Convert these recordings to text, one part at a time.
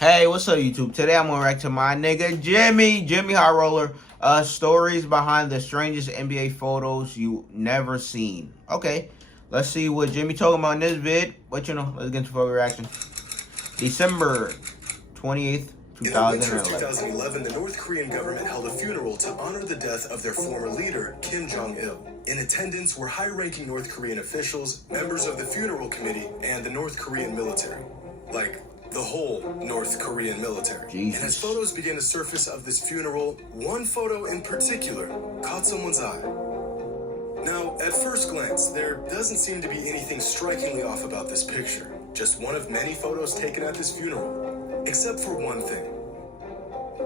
Hey, what's up, YouTube? Today I'm gonna react to my nigga JxmyHighroller. Stories behind the strangest NBA photos you never seen. Okay, let's see what Jimmy talking about in this vid. Let's get into photo reaction. December 28th, In the winter of 2011. 2011, the North Korean government held a funeral to honor the death of their former leader, Kim Jong-il. In attendance were high-ranking North Korean officials, members of the funeral committee, and the North Korean military. Like, the whole North Korean military. Jesus. And as photos began to surface of this funeral, one photo in particular caught someone's eye. Now, at first glance, there doesn't seem to be anything strikingly off about this picture. Just one of many photos taken at this funeral. Except for one thing.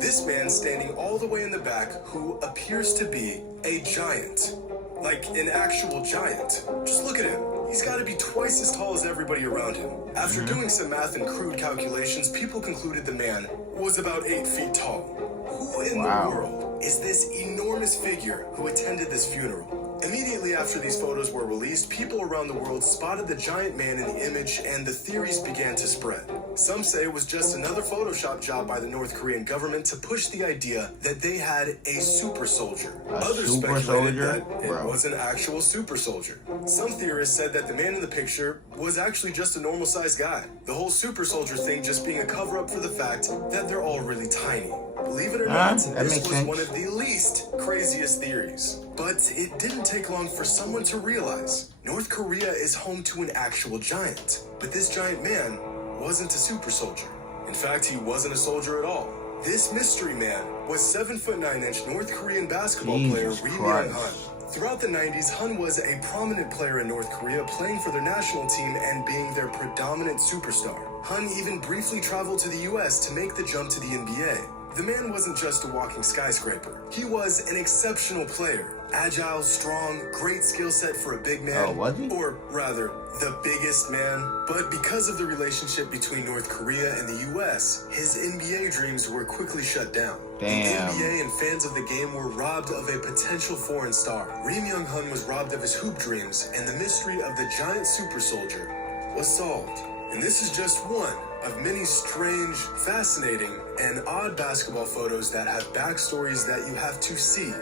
This man standing all the way in the back who appears to be a giant. Like an actual giant. Just look at him. He's got to be twice as tall as everybody around him. After doing some math and crude calculations, people concluded the man was about 8 feet tall. Who in the world is this enormous figure who attended this funeral? Immediately after these photos were released, people around the world spotted the giant man in the image and the theories began to spread. Some say it was just another Photoshop job by the North Korean government to push the idea that they had a super soldier. Others speculated that it was an actual super soldier. Some theorists said that the man in the picture was actually just a normal sized guy. The whole super soldier thing just being a cover up for the fact that they're all really tiny. Believe it or not, this was one of the least craziest theories. But it didn't take long for someone to realize North Korea is home to an actual giant. But this giant man wasn't a super soldier. In fact, he wasn't a soldier at all. This mystery man was 7'9" North Korean basketball player Ri Myung-hun. Throughout the 90s, Hun was a prominent player in North Korea, playing for their national team and being their predominant superstar. Hun even briefly traveled to the US to make the jump to the NBA. The man wasn't just a walking skyscraper. He was an exceptional player. Agile, strong, great skill set for a big man. Oh, was he? Or rather, the biggest man. But because of the relationship between North Korea and the US, his NBA dreams were quickly shut down. Damn. The NBA and fans of the game were robbed of a potential foreign star. Ri Myung-hun was robbed of his hoop dreams, and the mystery of the giant super soldier was solved. And this is just one of many strange, fascinating, and odd basketball photos that have backstories that you have to see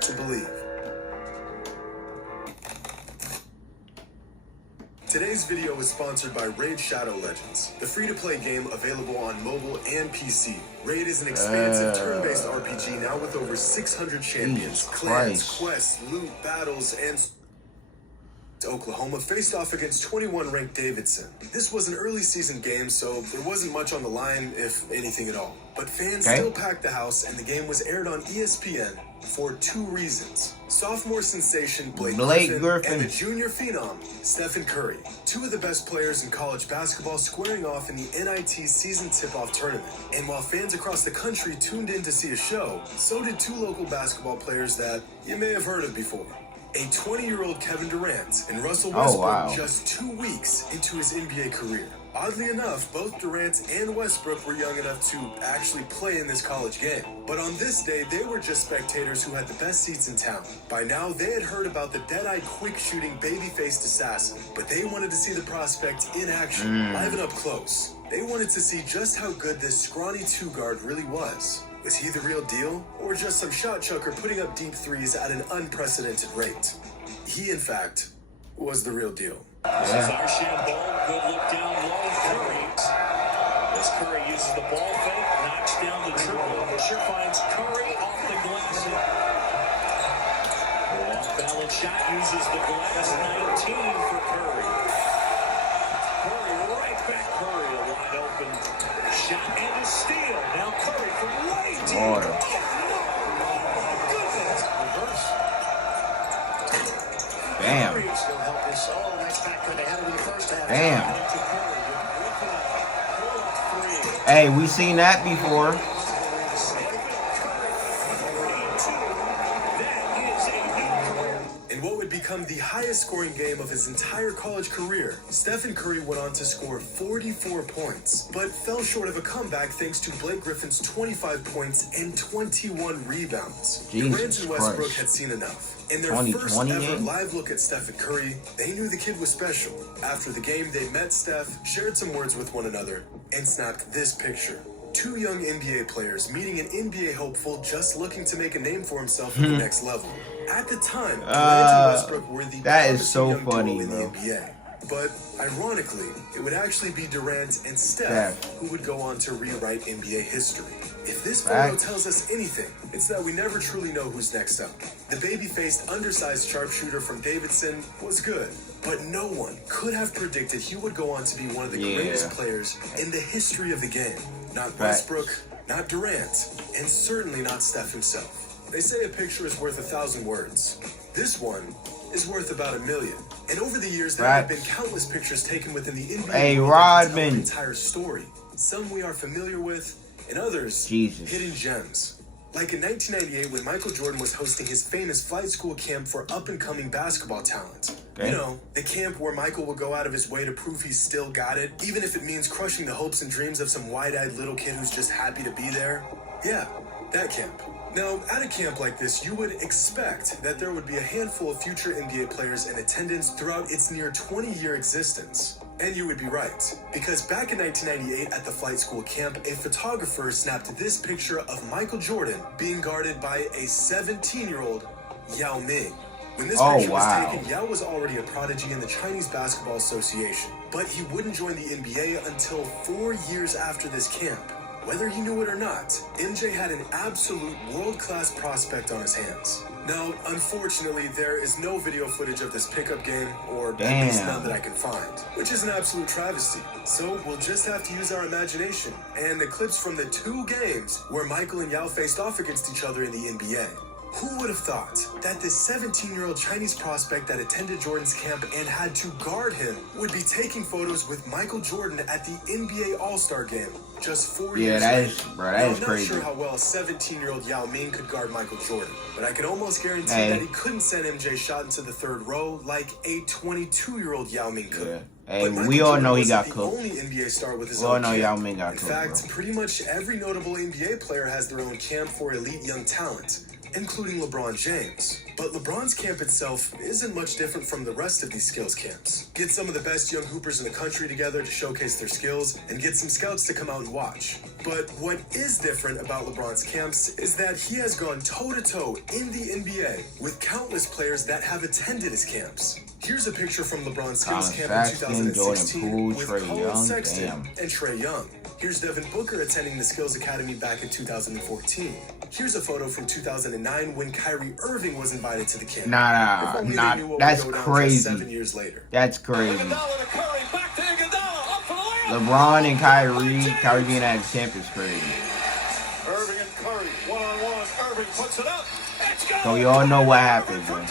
to believe. Today's video is sponsored by Raid Shadow Legends, the free-to-play game available on mobile and PC. Raid is an expansive turn-based RPG now with over 600 champions, clans, quests, loot, battles, and Oklahoma faced off against 21 ranked Davidson. This was an early season game, so there wasn't much on the line, if anything at all. But fans still packed the house, and the game was aired on ESPN for two reasons. Sophomore sensation Blake Griffin and the junior phenom Stephen Curry, two of the best players in college basketball, squaring off in the NIT season tip-off tournament. And while fans across the country tuned in to see a show, so did two local basketball players that you may have heard of before. A 20-year-old Kevin Durant and Russell Westbrook just 2 weeks into his NBA career. Oddly enough, both Durant and Westbrook were young enough to actually play in this college game. But on this day, they were just spectators who had the best seats in town. By now, they had heard about the dead-eyed, quick-shooting, baby-faced assassin, but they wanted to see the prospect in action, live and up close. They wanted to see just how good this scrawny two-guard really was. Was he the real deal, or just some shot chucker putting up deep threes at an unprecedented rate? He, in fact, was the real deal. This is Archambault, good look down low, Curry. As Curry uses the ball fake, knocks down the dribble. Sure finds Curry off the glass. The off-balance shot uses the glass, 19 for Curry. Curry right back, Curry, a wide open shot and a steal. Now Curry from way deep. Oh, my goodness. Reverse. Damn. Damn. Hey, we seen that before. And what would become the highest scoring game of his entire college career, Stephen Curry went on to score 44 points, but fell short of a comeback thanks to Blake Griffin's 25 points and 21 rebounds. Durant and Westbrook had seen enough. In their first ever live look at Stephen Curry, they knew the kid was special. After the game, they met Steph, shared some words with one another, and snapped this picture. Two young NBA players meeting an NBA hopeful just looking to make a name for himself at the next level. At the time, Durant and Westbrook were the promising young duo in the NBA. But ironically, it would actually be Durant and Steph who would go on to rewrite NBA history. If this photo tells us anything, it's that we never truly know who's next up. The baby-faced, undersized sharpshooter from Davidson was good, but no one could have predicted he would go on to be one of the greatest players in the history of the game. Not Westbrook, not Durant, and certainly not Steph himself. They say a picture is worth 1,000 words. This one is worth about 1,000,000. And over the years, there have been countless pictures taken within the NBA that tell the entire story. Some we are familiar with, and others hidden gems. Like in 1998 when Michael Jordan was hosting his famous flight school camp for up-and-coming basketball talent. You know, the camp where Michael would go out of his way to prove he's still got it, even if it means crushing the hopes and dreams of some wide-eyed little kid who's just happy to be there. Yeah, that camp. Now, at a camp like this, you would expect that there would be a handful of future NBA players in attendance throughout its near 20-year existence. And you would be right, because back in 1998 at the flight school camp, a photographer snapped this picture of Michael Jordan being guarded by a 17-year-old Yao Ming. When this picture was taken, Yao was already a prodigy in the Chinese Basketball Association, but he wouldn't join the NBA until 4 years after this camp. Whether he knew it or not, MJ had an absolute world-class prospect on his hands. Now, unfortunately, there is no video footage of this pickup game, or at least none that I can find, which is an absolute travesty. So we'll just have to use our imagination and the clips from the 2 games where Michael and Yao faced off against each other in the NBA. Who would have thought that this 17-year-old Chinese prospect that attended Jordan's camp and had to guard him would be taking photos with Michael Jordan at the NBA All-Star Game just 4 years later? That is crazy. I'm not sure how well a 17-year-old Yao Ming could guard Michael Jordan, but I can almost guarantee that he couldn't send MJ shot into the 3rd row like a 22-year-old Yao Ming could. Hey, we all know he got cooked. Only NBA star with his own camp. In fact, pretty much every notable NBA player has their own camp for elite young talent, including LeBron James. But LeBron's camp itself isn't much different from the rest of these skills camps. Get some of the best young hoopers in the country together to showcase their skills and get some scouts to come out and watch. But what is different about LeBron's camps is that he has gone toe-to-toe in the NBA with countless players that have attended his camps. Here's a picture from LeBron's skills camp in 2016 with Colin Sexton and Trae Young. Here's Devin Booker attending the Skills Academy back in 2014. Here's a photo from 2009 when Kyrie Irving was invited to the camp. That's crazy. 7 years later. That's crazy. LeBron and Kyrie being at his camp is crazy. Irving and Curry, one-on-one. Irving puts it up. So we all know what happened, man.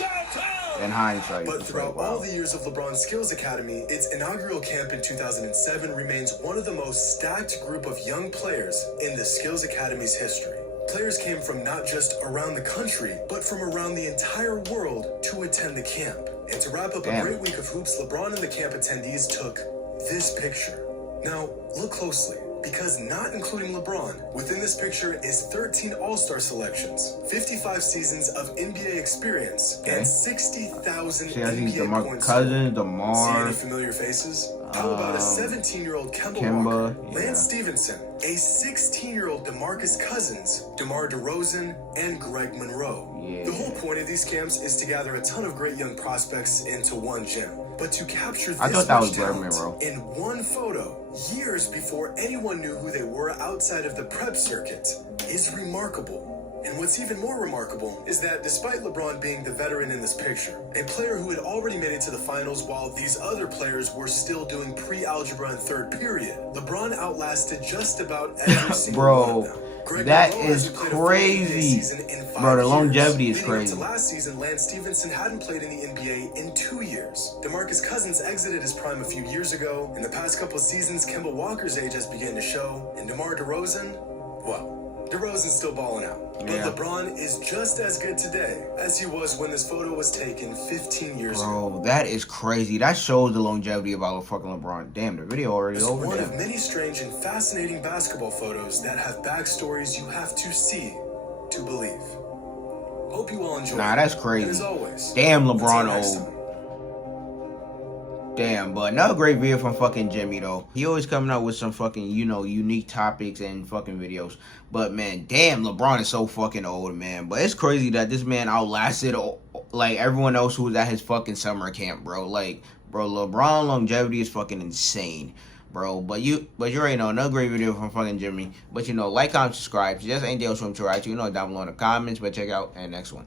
In hindsight. But throughout all the years of LeBron's Skills Academy, its inaugural camp in 2007 remains one of the most stacked group of young players in the Skills Academy's history. Players came from not just around the country, but from around the entire world to attend the camp. And to wrap up a great week of hoops, LeBron and the camp attendees took this picture. Now, look closely, because not including LeBron, within this picture is 13 All-Star selections, 55 seasons of NBA experience, and 60,000 NBA points. See any familiar faces? How about a 17-year-old Kemba Walker, Lance Stevenson, a 16-year-old DeMarcus Cousins, DeMar DeRozan, and Greg Monroe? The whole point of these camps is to gather a ton of great young prospects into one gym. But to capture this much talent in one photo, years before anyone knew who they were outside of the prep circuit, is remarkable. And what's even more remarkable is that despite LeBron being the veteran in this picture, a player who had already made it to the finals while these other players were still doing pre-algebra and 3rd period, LeBron outlasted just about every single one of them. That is crazy. Bro, the longevity is crazy. Last season, Lance Stevenson hadn't played in the NBA in 2 years. DeMarcus Cousins exited his prime a few years ago. In the past couple of seasons, Kemba Walker's age has begun to show. And DeMar DeRozan, well, DeRozan's still balling out. But Yeah. LeBron is just as good today as he was when this photo was taken 15 years ago. Bro, that is crazy. That shows the longevity about fucking LeBron. Damn, the video already It's over. one Damn. of many strange and fascinating basketball photos that have backstories you have to see to believe. Hope you all enjoy. Nah, that's And crazy. as always, Damn, until LeBron next old. time. Damn, but another great video from fucking Jimmy though. He always coming out with some fucking, you know, unique topics and fucking videos. But man, damn, LeBron is so fucking old, man. But it's crazy that this man outlasted like everyone else who was at his fucking summer camp, bro. Like, bro, LeBron longevity is fucking insane, bro. But you already know, another great video from fucking Jimmy. But you know, like, comment, subscribe. Just anything else from to write, you know, down below in the comments. But check out the next one.